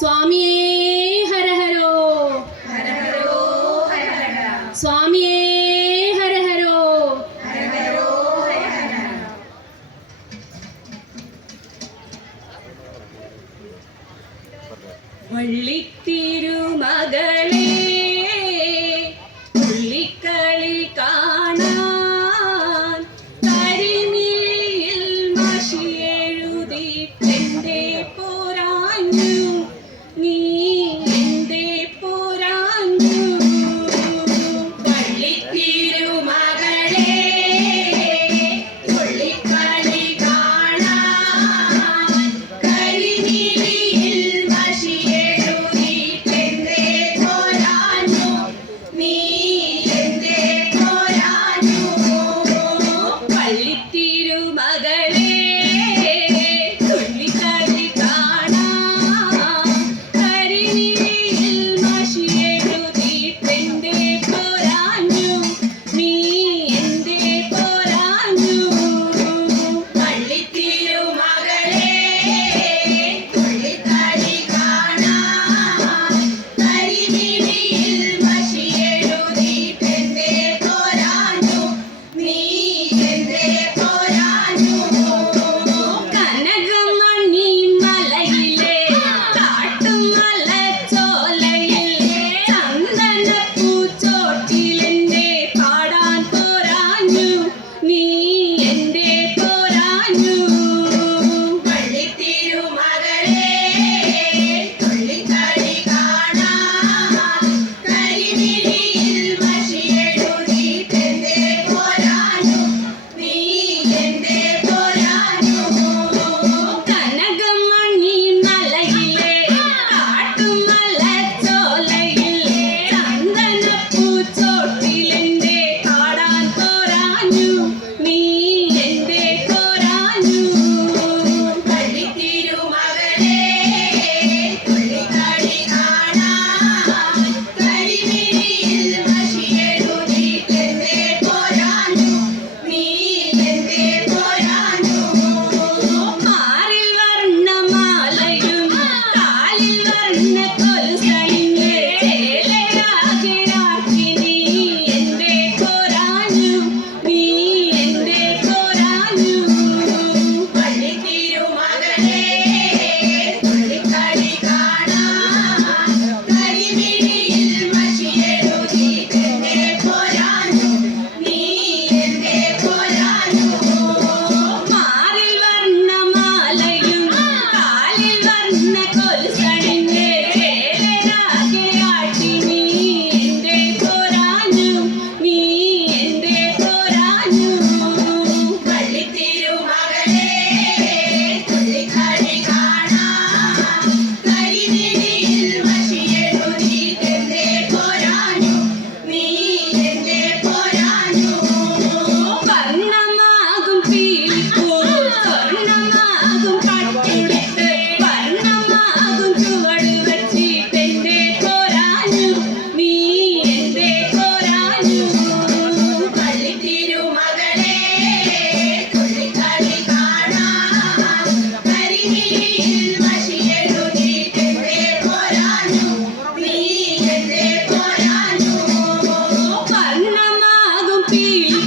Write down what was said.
ಸ್ವಾಮಿಯೇ ಹರ ಹರೋ. ಸ್ವಾಮಿಯೇ ಹರ ಹರೋ. ಹರ ಹರೋ see.